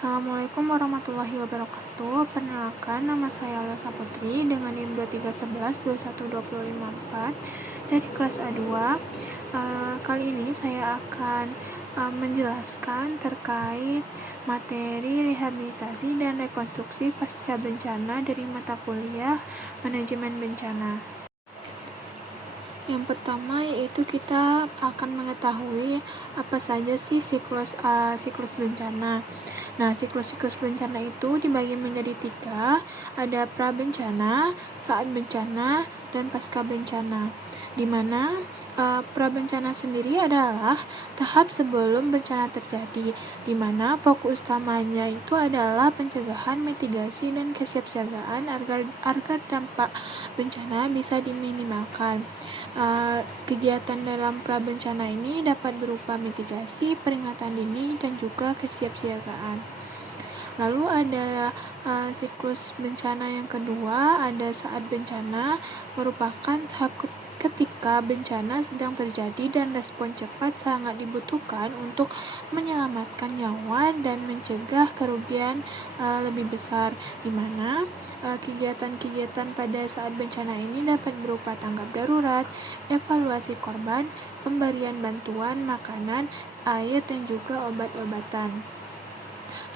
Assalamualaikum warahmatullahi wabarakatuh. Perkenalkan, nama saya Elsa Putri dengan NIM 2311 21254 dari kelas A2. Kali ini saya akan menjelaskan terkait materi rehabilitasi dan rekonstruksi pasca bencana dari mata kuliah manajemen bencana. Yang pertama yaitu kita akan mengetahui apa saja sih siklus bencana. Nah, siklus bencana itu dibagi menjadi 3, ada pra-bencana, saat bencana, dan pasca bencana. Di mana pra-bencana sendiri adalah tahap sebelum bencana terjadi, di mana fokus utamanya itu adalah pencegahan, mitigasi, dan kesiapsiagaan agar dampak bencana bisa diminimalkan. Kegiatan dalam pra-bencana ini dapat berupa mitigasi, peringatan dini, dan juga kesiapsiagaan. Lalu ada siklus bencana yang kedua, ada saat bencana, merupakan tahap ketika bencana sedang terjadi dan respon cepat sangat dibutuhkan untuk menyelamatkan nyawa dan mencegah kerugian lebih besar, di mana kegiatan-kegiatan pada saat bencana ini dapat berupa tanggap darurat, evaluasi korban, pemberian bantuan makanan, air, dan juga obat-obatan.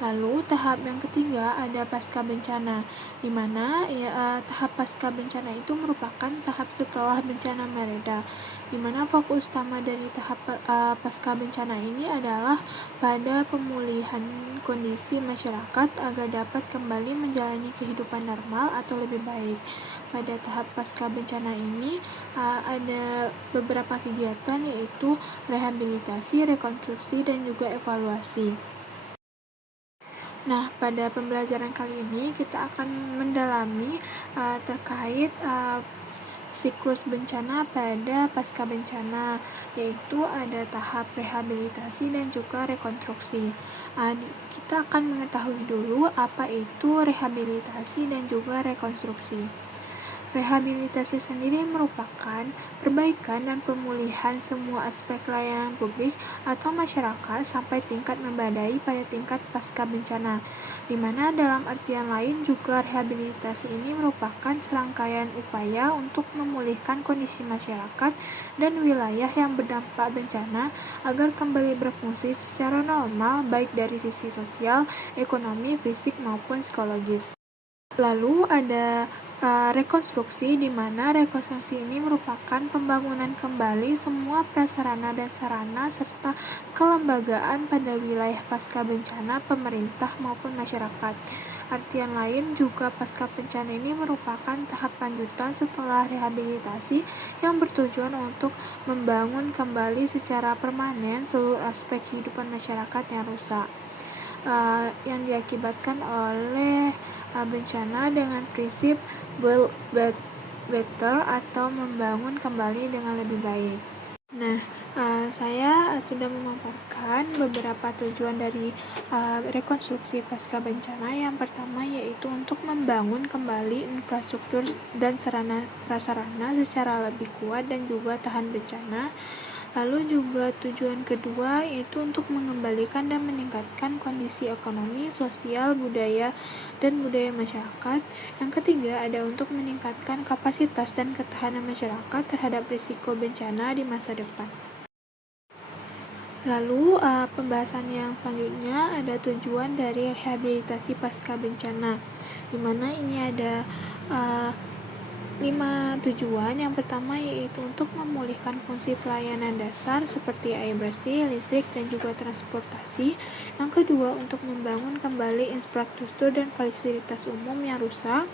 Lalu tahap yang ketiga ada pasca bencana, di mana tahap pasca bencana itu merupakan tahap setelah bencana mereda, di mana fokus utama dari tahap pasca bencana ini adalah pada pemulihan kondisi masyarakat agar dapat kembali menjalani kehidupan normal atau lebih baik. Pada tahap pasca bencana ini ada beberapa kegiatan yaitu rehabilitasi, rekonstruksi, dan juga evaluasi. Nah, pada pembelajaran kali ini kita akan mendalami terkait siklus bencana pada pasca bencana, yaitu ada tahap rehabilitasi dan juga rekonstruksi. Kita akan mengetahui dulu apa itu rehabilitasi dan juga rekonstruksi. Rehabilitasi sendiri merupakan perbaikan dan pemulihan semua aspek layanan publik atau masyarakat sampai tingkat memadai pada tingkat pasca bencana, di mana dalam artian lain juga rehabilitasi ini merupakan serangkaian upaya untuk memulihkan kondisi masyarakat dan wilayah yang berdampak bencana agar kembali berfungsi secara normal baik dari sisi sosial, ekonomi, fisik maupun psikologis. Lalu ada rekonstruksi, di mana rekonstruksi ini merupakan pembangunan kembali semua prasarana dan sarana serta kelembagaan pada wilayah pasca bencana pemerintah maupun masyarakat. Artian lain juga pasca bencana ini merupakan tahap lanjutan setelah rehabilitasi yang bertujuan untuk membangun kembali secara permanen seluruh aspek kehidupan masyarakat yang rusak yang diakibatkan oleh bencana dengan prinsip build back better atau membangun kembali dengan lebih baik. Nah, saya sudah memaparkan beberapa tujuan dari rekonstruksi pasca bencana. Yang pertama yaitu untuk membangun kembali infrastruktur dan sarana-prasarana secara lebih kuat dan juga tahan bencana. Lalu juga tujuan kedua yaitu untuk mengembalikan dan meningkatkan kondisi ekonomi, sosial, dan budaya masyarakat. Yang ketiga ada untuk meningkatkan kapasitas dan ketahanan masyarakat terhadap risiko bencana di masa depan. Lalu pembahasan yang selanjutnya ada tujuan dari rehabilitasi pasca bencana, di mana ini ada 5 tujuan. Yang pertama yaitu untuk memulihkan fungsi pelayanan dasar seperti air bersih, listrik, dan juga transportasi. Yang kedua untuk membangun kembali infrastruktur dan fasilitas umum yang rusak.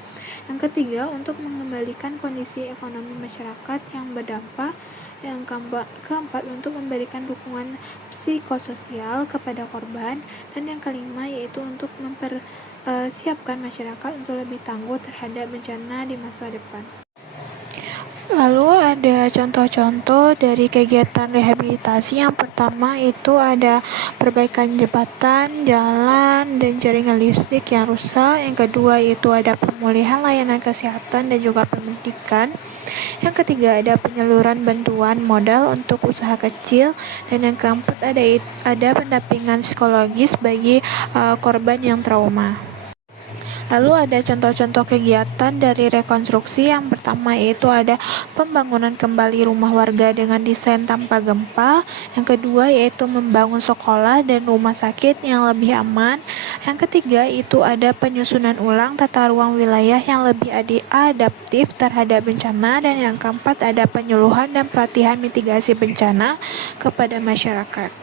Yang ketiga untuk mengembalikan kondisi ekonomi masyarakat yang berdampak. Yang keempat untuk memberikan dukungan psikososial kepada korban. Dan yang kelima yaitu untuk siapkan masyarakat untuk lebih tangguh terhadap bencana di masa depan. Lalu Lalu ada contoh-contoh dari kegiatan rehabilitasi. Yang pertama itu ada perbaikan jembatan, jalan, dan jaringan listrik yang rusak. Yang kedua itu ada pemulihan layanan kesehatan dan juga pendidikan. Yang ketiga ada penyaluran bantuan modal untuk usaha kecil. Dan yang keempat ada pendampingan psikologis bagi korban yang trauma. Lalu ada contoh-contoh kegiatan dari rekonstruksi. Yang pertama yaitu ada pembangunan kembali rumah warga dengan desain tanpa gempa. Yang kedua yaitu membangun sekolah dan rumah sakit yang lebih aman. Yang ketiga itu ada penyusunan ulang tata ruang wilayah yang lebih adaptif terhadap bencana. Dan yang keempat ada penyuluhan dan pelatihan mitigasi bencana kepada masyarakat.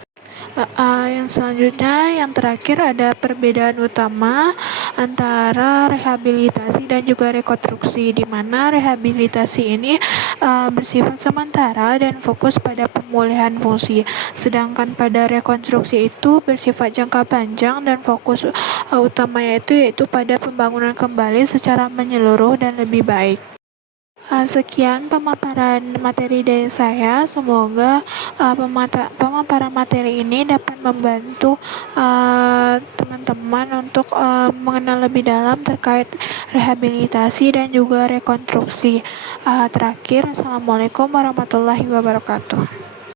Yang selanjutnya, yang terakhir ada perbedaan utama antara rehabilitasi dan juga rekonstruksi, di mana rehabilitasi ini bersifat sementara dan fokus pada pemulihan fungsi, sedangkan pada rekonstruksi itu bersifat jangka panjang dan fokus utamanya yaitu pada pembangunan kembali secara menyeluruh dan lebih baik. Sekian pemaparan materi dari saya. Semoga pemaparan materi ini dapat membantu teman-teman untuk mengenal lebih dalam terkait rehabilitasi dan juga rekonstruksi. Terakhir, Assalamualaikum warahmatullahi wabarakatuh.